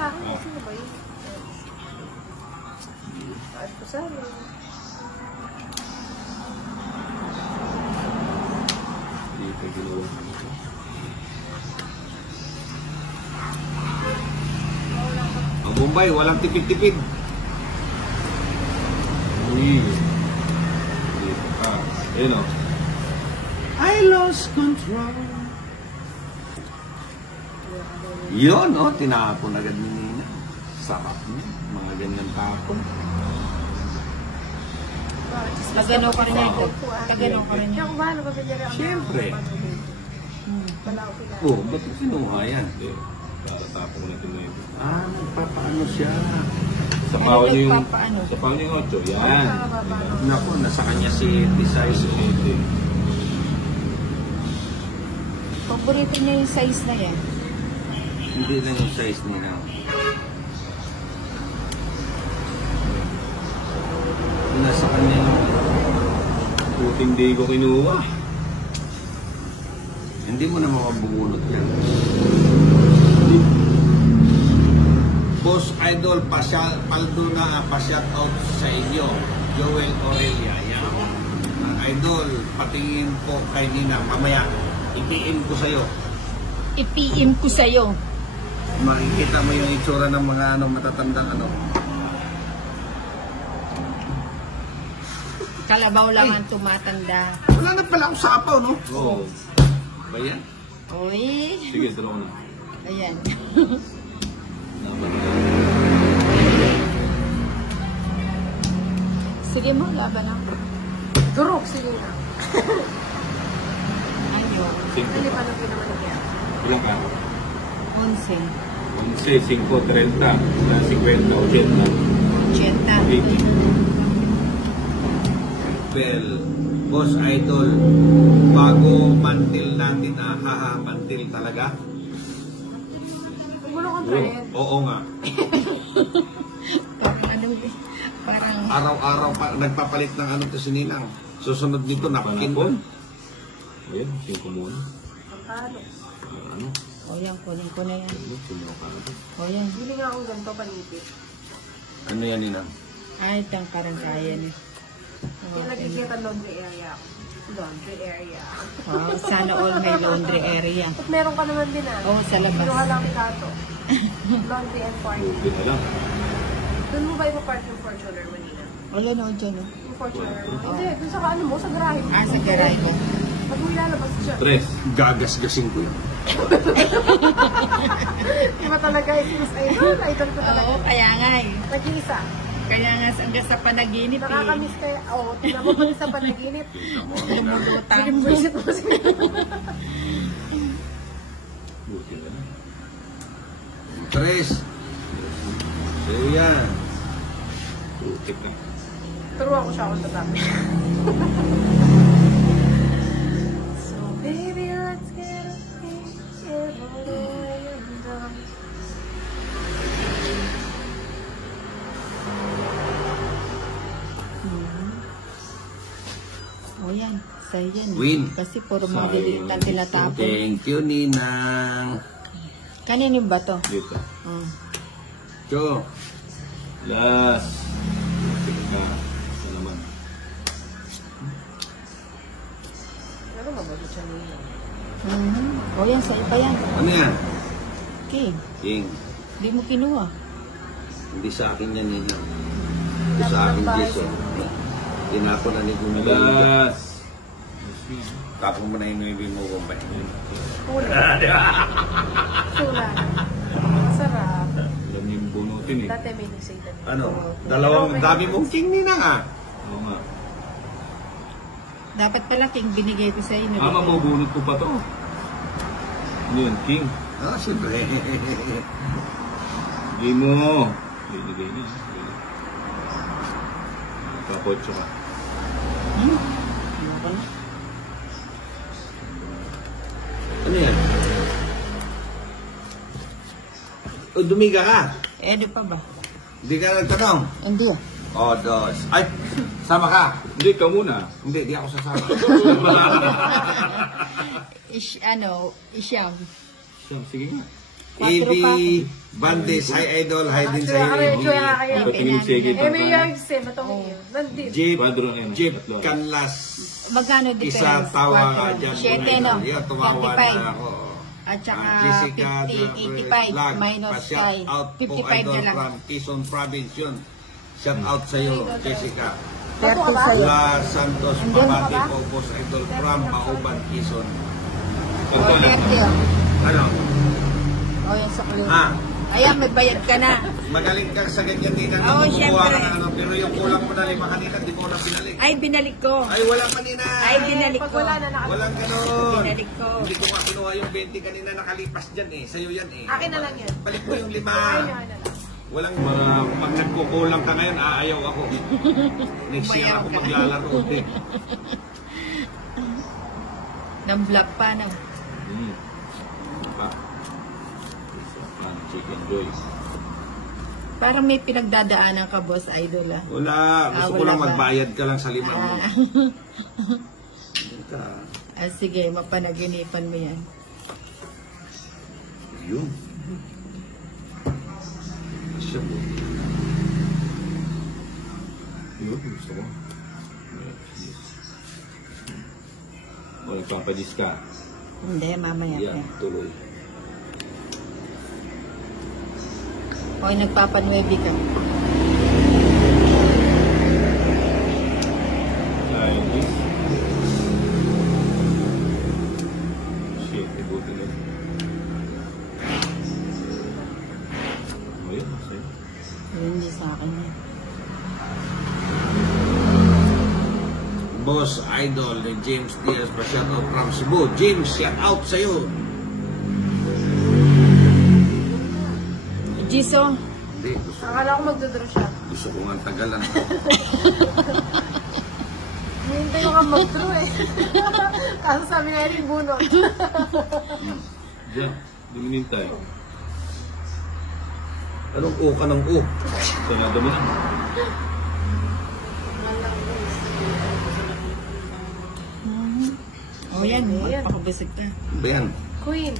sa akin. Sino ba yun? At ko sa akin. Dito ginawa. Ang Bombay, walang tipid-tipid. Uy. Dito ka. Ayun o. I lost control. Yun, oh, tinapon agad ni Nina. Sarap niya. Mga ganyan tapon. Pagano ka rin ito. Pagano ka rin Kaya kung paano ba bigyan ako? Siyempre. Oh, ba't ko kinuha yan? Para tapon na ito na ito. Ah, nagpapaano siya. Sa pao niyo yung... Sa pao niyo yung 8. Yan. Naku, nasa kanya si size 8. Paborito niya yung size na yan. Hindi lang yung size nila. Nasa kanya yung puting di ko kinuha. Hindi mo na makabunot yan. Boss Idol, paldo na pa-shout out sa inyo. Joel Aurelia. Yan. Idol, patingin ko kay Nina. Mamaya, i-PM ko sa'yo. I-PM ko sa'yo. Makikita mo yung itsura ng mga matatandang Kalabaw lang ang tumatanda. Wala na pala akong sapaw, no? Oo. Ba yan? Uy. Sige, dalawa na. Ayan. Sige mo, laban na. Durok, sige nga. Ano? Hindi pa nang pinamanigyan. Ilang ka? 11. 11, 5, 30, 50, 80. 80. Well, Boss Idol, bago mantil natin, haha, mantil talaga? Huwag mo na kong trend. Oo nga. Parang ano, parang... Araw-araw pa, nagpapalit ng ano to si Ninang. Susunod nito, napkin ko. Ayan, 5 muna. Pagkano? Ano? O yan, kunin ko na yan. O yan. Bili nga akong ganito panipit. Ano yan, Ninang? Ay, itang parang kaya niya. Yung nagkikita laundry area. Laundry area. Oh, sana all may laundry area. At meron ka naman din Oh, sa labas. Kinuha lang ni Kato. Laundry and party. Dito lang. Doon mo ba ipapark yung Fortuner Manila? Wala na dyan, oh. Yung Fortuner mo? Hindi, doon sa ano mo, sa garahe mo. Ah, sa garay ko. Ba't mo ilalabas dyan? Tres. Gagasgasin ko yun. Diba talaga, isis idol? Idol ko talaga. Oo, kaya nga eh. Nag-iisa. Kaya nga hanggang sa panaginip eh. Nakakamiss kaya, tinapapag sa panaginip. Lumulutang. Sige, buwisit mo siya. Buti na. Tres. So yan. Butik na. Turuan ko siya ako sa dami. So, baby, let's get a thing and done. O yan, sa'yo yan. Win. Kasi puro mga diliit ang tinatapon. Thank you, Ninang. Kanino ba to? Dito. Oh. Cho. Last. Sige ka. Ito naman. Ano mabalik siya nila? O yan, sa'yo pa yan. Ano yan? Okay. King. Hindi mo kinuha. Hindi sa akin yan, Ninang. Ito sa akin, Jason. Tinapon na ni Gumagay. Last. Tapon mo na yung hindi mo kumbay. Kulang. Kulang. Masarap. Alam niyo yung bunutin eh. Dati may nisay dati. Ano? Dalawang dami mong king, Ninang ah. Oo nga. Dapat pala king binigay ko sa'yo. Ama, mabunot ko pa to. Ano yun, king? Ah, siyempre. Hindi mo. Binigay niya. Kapotso ka. Ano yan? O, dumiga ka. Eh, di pa ba? Hindi ka nagtanong. Hindi ah. O, dos. Ay, sama ka. Hindi, ka muna. Hindi, di ako sasama. Isyam. Sige nga. Quatro pa. Bandis, hi idol, hi din sa Chuya kayo, iyo. chuya kayo. Ito tingin sige. Eh, may yards eh, matong iyo. Nandito. Jeep, Kwadro na yun. Jeep, Tatlo. Canlas. Magkano difference? Isa tawa ka dyan. 7, no? Yeah, tumawa 25. na ako. At saka Jessica, 50, 85 minus shout kay out po 55 idol na lang. from Quezon Province yun. Shout out sa iyo, Jessica. 30 sa'yo. La Santos, pabati po boss idol from Mauban, Quezon. O, 30 oh. Ano? O, yan sa clue. Ha? Ayan, may bayad ka na. Magaling ka sa ganyan din na Oo, kumukuha syempre. ka ng ano, pero yung kulang mo na 5 kanina, di mo na binalik. Ay, binalik ko. Ay, wala kanina. Ay, binalik Pag ko. wala na nakalimutan. Walang ganon. Binalik ko. Hindi ko nga kinuha yung 20 kanina nakalipas dyan eh. Sa'yo yan eh. Akin na lang yan. Balik mo yung 5. Ay, na lang. Walang pag nagkukulang ka ngayon, aayaw ako. Next year ako maglalaro. Eh. Nang vlog pa, no? Chicken Joy. Parang may pinagdadaanan ka, boss idol, ah. Wala. Gusto ko wala lang ba? magbayad ka lang sa 5 mo. Ah. Ika. Sige, mapanaginipan mo yan. Yun. Siya po. Yun, gusto ko. O, nagpapadis ka. Hindi, mamaya Yan, ka. tuloy. O, nagpapanuebi ka. Ayun, is. Shit, ibuti na. Ayun, sa'yo. Yun, di sa akin yan. Boss Idol ni James Diaz Pasyano from Cebu. James, shout out sa'yo. Jiso, Hindi, Akala ko magdodraw siya. gusto ko nga tagalan. Hintay ko ka mag-draw eh. Kaso sabi na yun, bunot. Diyan, luminintay. Anong U ka ng U? Sanado mo na. o yan, magpakabusog ka. Ano ba yan? Queen.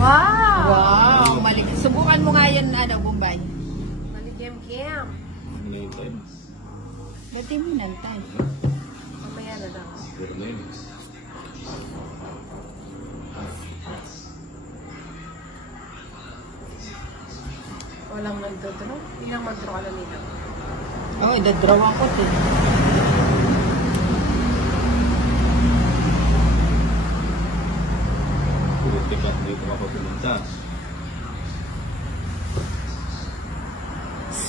Wow! Wow, mali. Subukan mo nga yan, Bombay. Maligam-gam. Luminintay. Ba't di mo nantay? Mamaya na lang. Pero na yun. Walang nagdodraw. Hindi lang mag-draw ka na nila. Oo, idadraw ako, eh. Puti ka, dito ako pumunta.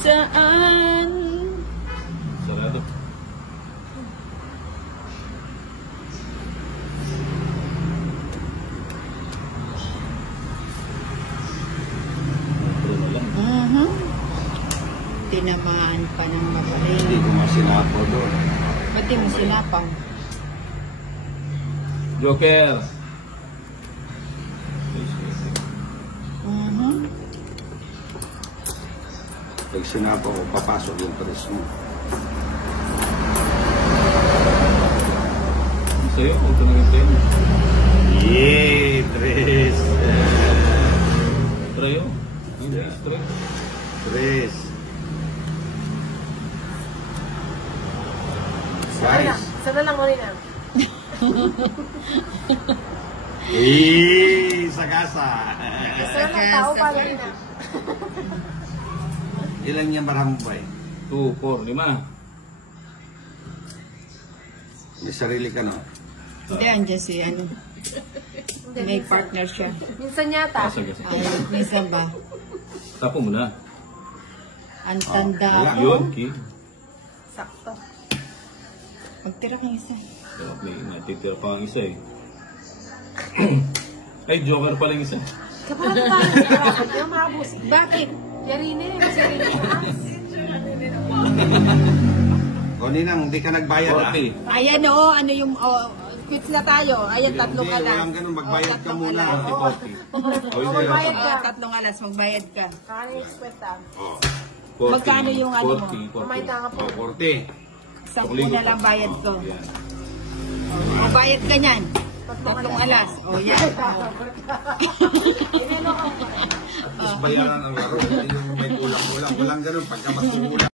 Saan? Sarado. Pero na lang. Tinamaan pa ng Hindi mapaling. ko masinapo doon. Ba't di mo sinapang? Joker! Pag sinapo ko, papasok yung tres mo. Sa'yo, ito na yung tennis. Yee, tres. Trayo. Hindi, trayo. Tres. Sana lang. Guys. Sana lang ulit na. Sagasa. Sana lang tao pala rin na. Ilan niya marambay? 2, 4, 5. May sarili ka na. Hindi, andyan si ano. May partner siya. Minsan yata. Kasag-kasag. Ay, minsan ba? Tapo mo na. Ang tanda wala. ko. Yun, Ki. Sakto. Magtira kang isa. So, may natitira pa ang isa eh. Ay, Joker pala yung isa. Kapag tayo, hindi ang makabus. Bakit? Yarine, kasi Yarine. O Ninang, hindi ka nagbayad ah. 40. Ayan o, ano yung, quits na tayo. Ayan, tatlong Hindi, alas. walang ganun, magbayad ka tatlong muna. alas. 40. O, magbayad ka. Tatlong alas, magbayad ka. Kakanin yung kwenta. 40. Magkano yung ano mo? 40. Kumain ka nga po. 40. 10 na lang bayad ko. Yan. Bayad ka niyan. 3 alas. O, yan. Bayaran ang laro. Yung may kulang-kulang. Walang ganun. Pagka magkukulang.